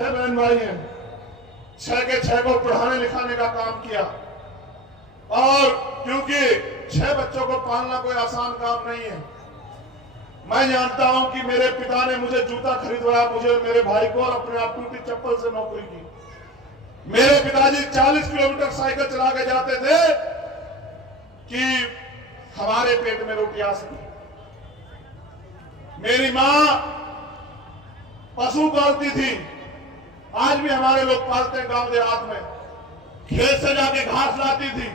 बहन भाई हैं, 6 के 6 को पढ़ाने लिखाने का काम किया। और क्योंकि 6 बच्चों को पालना कोई आसान काम नहीं है, मैं जानता हूं कि मेरे पिता ने मुझे जूता खरीदवाया, मुझे, मेरे भाई को, और अपने आप टूटी चप्पल से नौकरी की। मेरे पिताजी 40 किलोमीटर साइकिल चला के जाते थे कि हमारे पेट में रोटी आ सके। मेरी मां पशु पालती थी, आज भी हमारे लोग पालते हैं गांव देहात में। खेत से जाके घास लाती थी।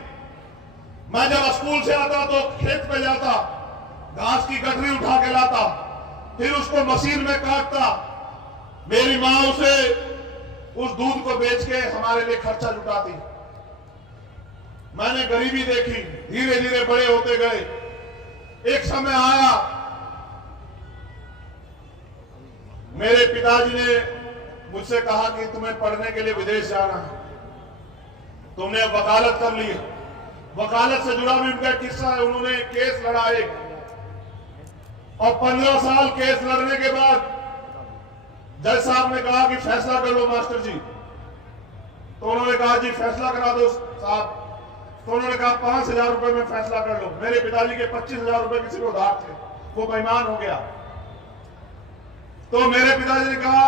मैं जब स्कूल से आता तो खेत पे जाता, घास की गठरी उठा के लाता, फिर उसको मशीन में काटता। मेरी मां उसे उस दूध को बेच के हमारे लिए खर्चा जुटाती। मैंने गरीबी देखी, धीरे धीरे बड़े होते गए। एक समय आया, मेरे पिताजी ने मुझसे कहा कि तुम्हें पढ़ने के लिए विदेश जाना है, तुमने अब वकालत कर ली है। वकालत से जुड़ा भी उनका किस्सा है। उन्होंने केस लड़ा एक, और 15 साल केस लड़ने के बाद जज साहब ने कहा कि फैसला कर लो मास्टर जी। तो उन्होंने कहा जी फैसला करा दो साहब। तो उन्होंने कहा 5,000 रुपए में फैसला कर लो। मेरे पिताजी के 25,000 रुपए किसी को उधार थे, वो बेईमान हो गया। तो मेरे पिताजी ने कहा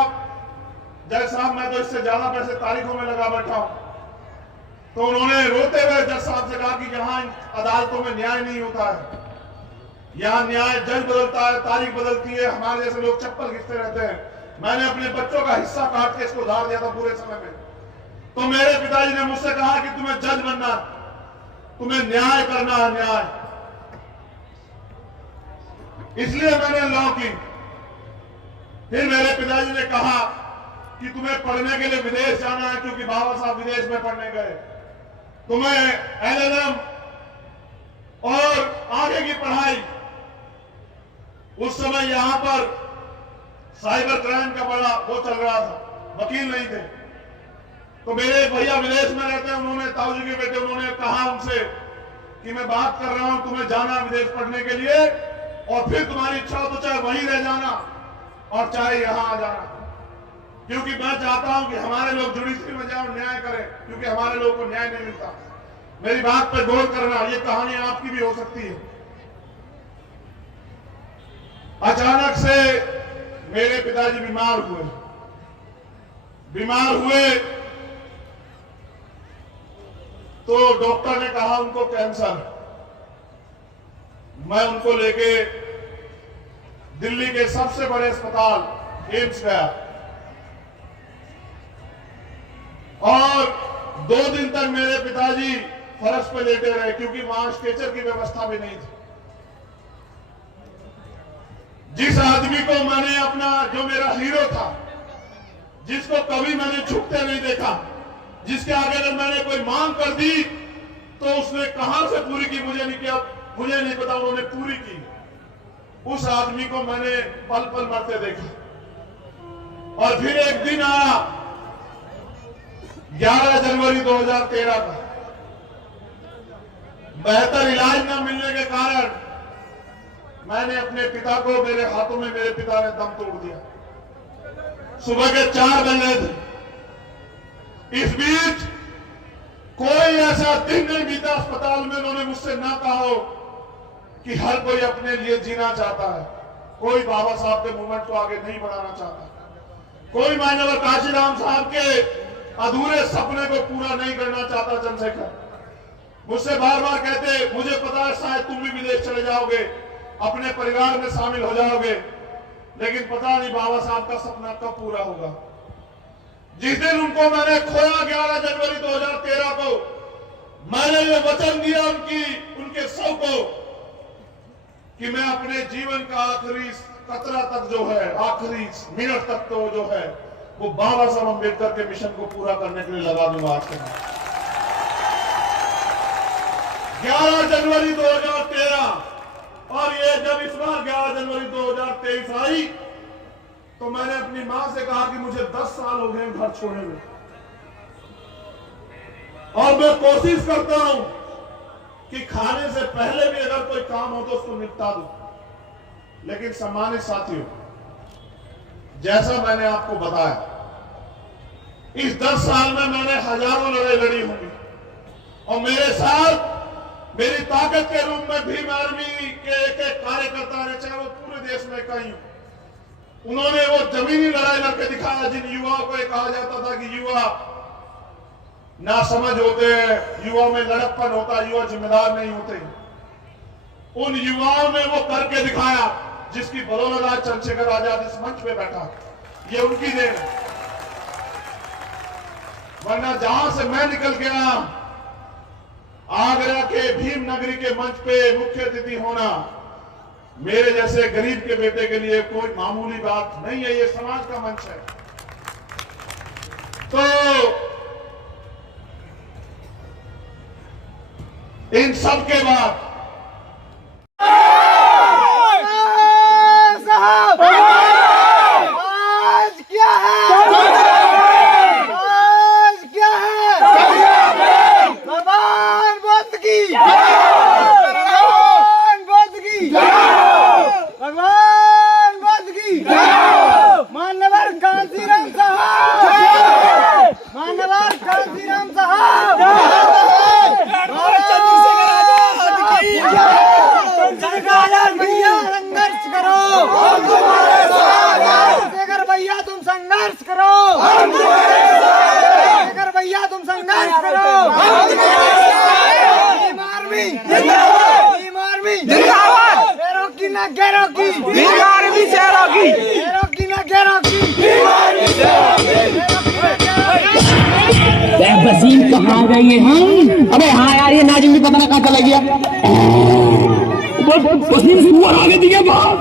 जज साहब मैं तो इससे ज्यादा पैसे तारीखों में लगा बैठा हूं। तो उन्होंने रोते हुए जज साहब से कहा कि यहां अदालतों में न्याय नहीं होता है, यहां न्याय जज बदलता है, तारीख बदलती है, हमारे जैसे लोग चप्पल घिसते रहते हैं। मैंने अपने बच्चों का हिस्सा काट के इसको उधार दिया था पूरे समय में। तो मेरे पिताजी ने मुझसे कहा कि तुम्हें जज बनना, तुम्हें न्याय करना है, न्याय। इसलिए मैंने लॉ की। फिर मेरे पिताजी ने कहा कि तुम्हें पढ़ने के लिए विदेश जाना है, क्योंकि बाबा साहब विदेश में पढ़ने गए। तुम्हें LLM और आगे की पढ़ाई। उस समय यहां पर साइबर क्राइम का बड़ा वो चल रहा था, वकील नहीं थे। तो मेरे भैया विदेश में रहते हैं, उन्होंने, ताऊ जी के बेटे, उन्होंने कहा उनसे कि मैं बात कर रहा हूं, तुम्हें जाना विदेश पढ़ने के लिए, और फिर तुम्हारी इच्छा हो तो चाहे वहीं रह जाना और चाहे यहां आ जाना, क्योंकि मैं चाहता हूं कि हमारे लोग जुडिशरी में जाओ, न्याय करें, क्योंकि हमारे लोगों को न्याय नहीं मिलता। मेरी बात पर गौर करना, ये कहानी आपकी भी हो सकती है। अचानक से मेरे पिताजी बीमार हुए। तो डॉक्टर ने कहा उनको कैंसर। मैं उनको लेके दिल्ली के सबसे बड़े अस्पताल एम्स गया, और 2 दिन तक मेरे पिताजी फर्श पे लेटे रहे, क्योंकि वहां स्ट्रेचर की व्यवस्था भी नहीं थी। जिस आदमी को मैंने अपना, जो मेरा हीरो था, जिसको कभी मैंने झुकते नहीं देखा, जिसके आगे अगर मैंने कोई मांग कर दी तो उसने कहां से पूरी की मुझे नहीं पता, उन्होंने पूरी की। उस आदमी को मैंने पल पल मरते देखा। और फिर एक दिन आया 11 जनवरी 2013 का। बेहतर इलाज न मिलने के कारण मैंने अपने पिता को, मेरे हाथों में मेरे पिता ने दम तोड़ दिया। सुबह के 4 बज रहे थे। इस बीच कोई ऐसा दिन नहीं बीता अस्पताल में उन्होंने मुझसे ना कहा हो कि हर कोई अपने लिए जीना चाहता है, कोई बाबा साहब के मूवमेंट को आगे नहीं बढ़ाना चाहता, कोई मान्यवर काशीराम साहब के अधूरे सपने को पूरा नहीं करना चाहता। चंद्रशेखर मुझसे बार बार कहते, मुझे पता है शायद तुम भी विदेश चले जाओगे, अपने परिवार में शामिल हो जाओगे, लेकिन पता नहीं बाबा साहब का सपना कब पूरा होगा। जिस दिन उनको मैंने खोया 11 जनवरी 2013 को, मैंने ये वचन दिया उनके शव को कि मैं अपने जीवन का आखिरी कतरा तक जो है, आखिरी मिनट तक तो जो है, वो बाबा साहब अम्बेडकर के मिशन को पूरा करने के लिए लगा दूंगा। आज के 11 जनवरी 2013, और ये जब इस बार 11 जनवरी 2023 आई तो मैंने अपनी मां से कहा कि मुझे 10 साल हो गए घर छोड़े हुए, और मैं कोशिश करता हूं कि खाने से पहले भी अगर कोई काम हो तो उसको निपटा दूं। लेकिन सम्मानित साथियों, जैसा मैंने आपको बताया इस 10 साल में मैंने हजारों लड़ाई लड़ी होंगी और मेरे साथ मेरी ताकत के रूप में भीम आर्मी के एक कार्यकर्ता ने, चाहे वो पूरे देश में कहीं हो, उन्होंने वो जमीनी लड़ाई लड़के दिखाया जिन युवाओं को कहा जाता था कि युवा ना समझ होते हैं, युवाओं में लड़कपन होता, युवा जिम्मेदार नहीं होते। उन युवाओं ने वो करके दिखाया जिसकी बदौलत आज चंद्रशेखर आजाद इस मंच पे बैठा। ये उनकी देन है, वरना जहां से मैं निकल गया, आगरा के भीम नगरी के मंच पे मुख्य अतिथि होना मेरे जैसे गरीब के बेटे के लिए कोई मामूली बात नहीं है। ये समाज का मंच है। तो इन सब के बाद साहब आज क्या है, आज क्या है, भगवान बुद्ध की, भगवान बुद्ध की, भगवान बुद्ध की, मान्यवर कांसीराम साहब, मान्यवर कांसीराम साहब, संघर्ष करो, चंद्रशेखर भैया तुम संघर्ष करो, चंद्रशेखर भैया तुम संघर्ष करो। भीम आर्मी जिंदाबाद, भीम आर्मी जिंदाबाद, शेरों की ना गैरों की, भीम आर्मी शेरों की, शेरों की ना गैरों की, भीम आर्मी शेरों की। वसीम कहाँ गए हम? अबे हाँ यार, ये नाजिम भी पता ना कहाँ चला गया। वसीम से वो आगे दिखे बाप।